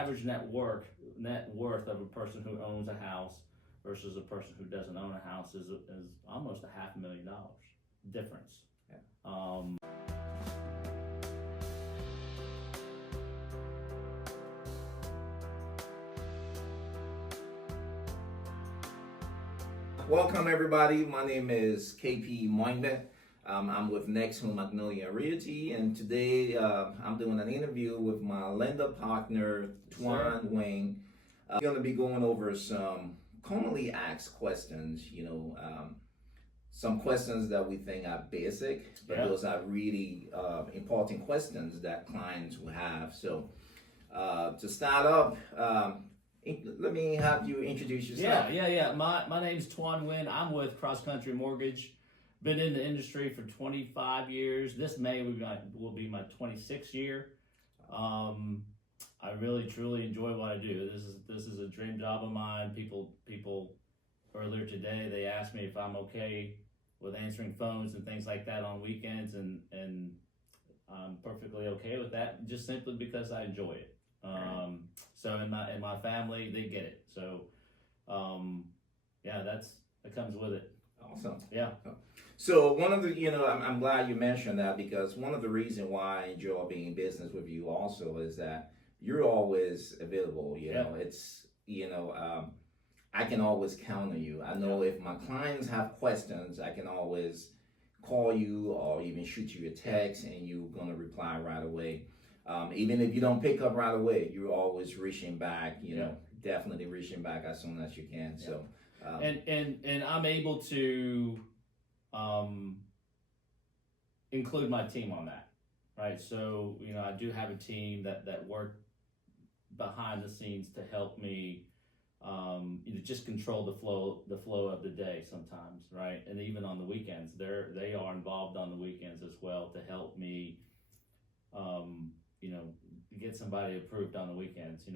average net worth of a person who owns a house versus a person who doesn't own a house is almost $500,000 difference. Yeah. Welcome everybody. My name is KP Moinbet. I'm with Next Home Magnolia Realty, and today I'm doing an interview with my lender partner, Tuan Nguyen. We're going to be going over some commonly asked questions, some questions that we think are basic, but those are really important questions that clients will have. So to start up, let me have you introduce yourself. Yeah. My name's Tuan Nguyen. I'm with Cross Country Mortgage. Been in the industry for 25 years. This May will be my 26th year. I really truly enjoy what I do. This is a dream job of mine. People earlier today, they asked me if I'm okay with answering phones and things like that on weekends, and I'm perfectly okay with that, just simply because I enjoy it. So in my family, they get it. So that comes with it. Awesome. Yeah. So one of the, I'm glad you mentioned that, because one of the reasons why I enjoy being in business with you also is that you're always available. It's, I can always count on you. I know if my clients have questions, I can always call you or even shoot you a text and you're going to reply right away. Even if you don't pick up right away, you're always reaching back, definitely reaching back as soon as you can. So, and I'm able to include my team on that, right? So, I do have a team that work behind the scenes to help me, just control the flow of the day sometimes, right? And even on the weekends, they are involved on the weekends as well to help me, get somebody approved on the weekends.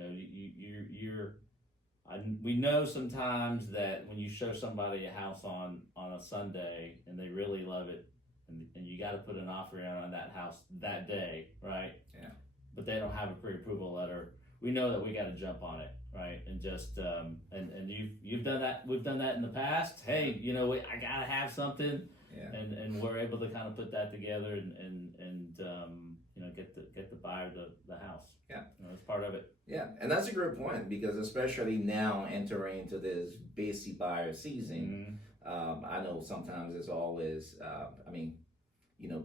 We know sometimes that when you show somebody a house on a Sunday and they really love it, and you got to put an offer in on that house that day, right? Yeah. But they don't have a pre-approval letter. We know that we got to jump on it, right? And just and you've done that. We've done that in the past. Hey, I gotta have something. Yeah. And we're able to kind of put that together and get the buyer the house. Yeah. That's part of it. Yeah, and that's a great point, because especially now entering into this busy buyer season, I know sometimes it's always,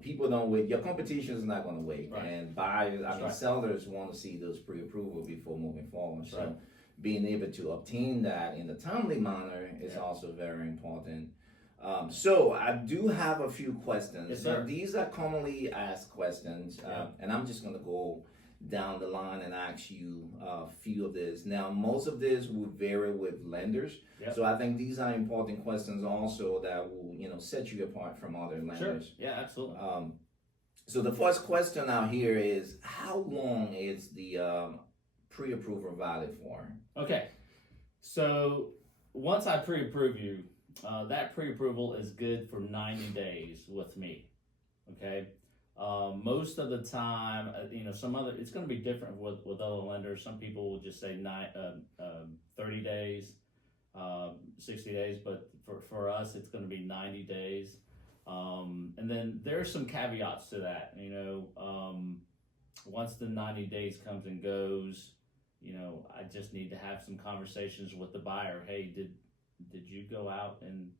people don't wait. Your competition is not going to wait, right. And buyers, sellers want to see those pre-approval before moving forward. That's so right. Being able to obtain that in a timely manner is also very important. So I do have a few questions. Yes, sir. Now, these are commonly asked questions, and I'm just going to go down the line and ask you a few of this. Now, most of this will vary with lenders, so I think these are important questions also that will, set you apart from other lenders. Sure. Yeah, absolutely. So the first question out here is, how long is the pre-approval valid for? Okay, so once I pre-approve you, that pre-approval is good for 90 days with me. Okay. Most of the time, it's going to be different with other lenders. Some people will just say 30 days, 60 days, but for us, it's going to be 90 days. And then there's some caveats to that. Once the 90 days comes and goes, I just need to have some conversations with the buyer. Hey, did you go out and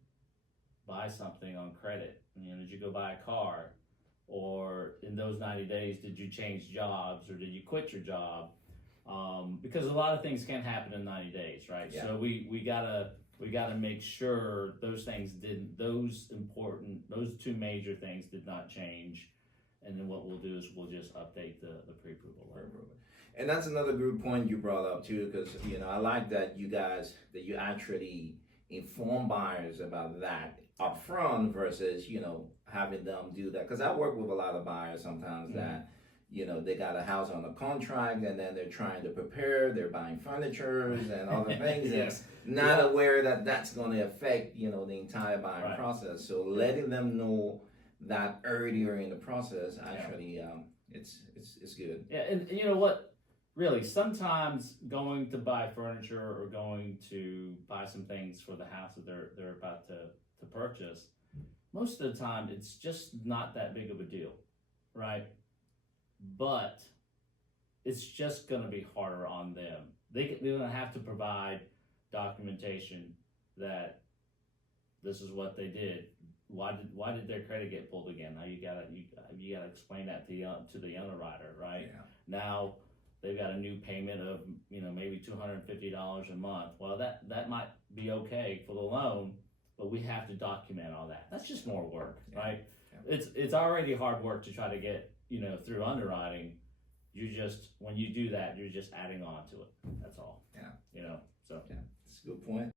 buy something on credit? Did you go buy a car? Or in those 90 days, did you change jobs, or did you quit your job? Because a lot of things can happen in 90 days, right? Yeah. So we gotta make sure those two major things did not change. And then what we'll do is we'll just update the pre-approval letter. And that's another good point you brought up too, because I like that you actually inform buyers about that up front versus having them do that. Because I work with a lot of buyers sometimes that they got a house on a contract and then they're trying to prepare, they're buying furniture and other things, Yes. and not aware that that's going to affect the entire buying process. So letting them know that earlier in the process actually it's good. Yeah, and you know what, really, sometimes going to buy furniture or going to buy some things for the house that they're about to purchase, most of the time it's just not that big of a deal, right? But it's just going to be harder on them. They're going to have to provide documentation that this is what they did. Why did their credit get pulled again? Now you gotta explain that to the underwriter, right? Yeah. Now they've got a new payment of maybe $250 a month. Well, that might be okay for the loan, but we have to document all that. That's just more work, right? Yeah. It's already hard work to try to get through underwriting. When you do that, you're just adding on to it. That's all. Yeah. So. Yeah, that's a good point.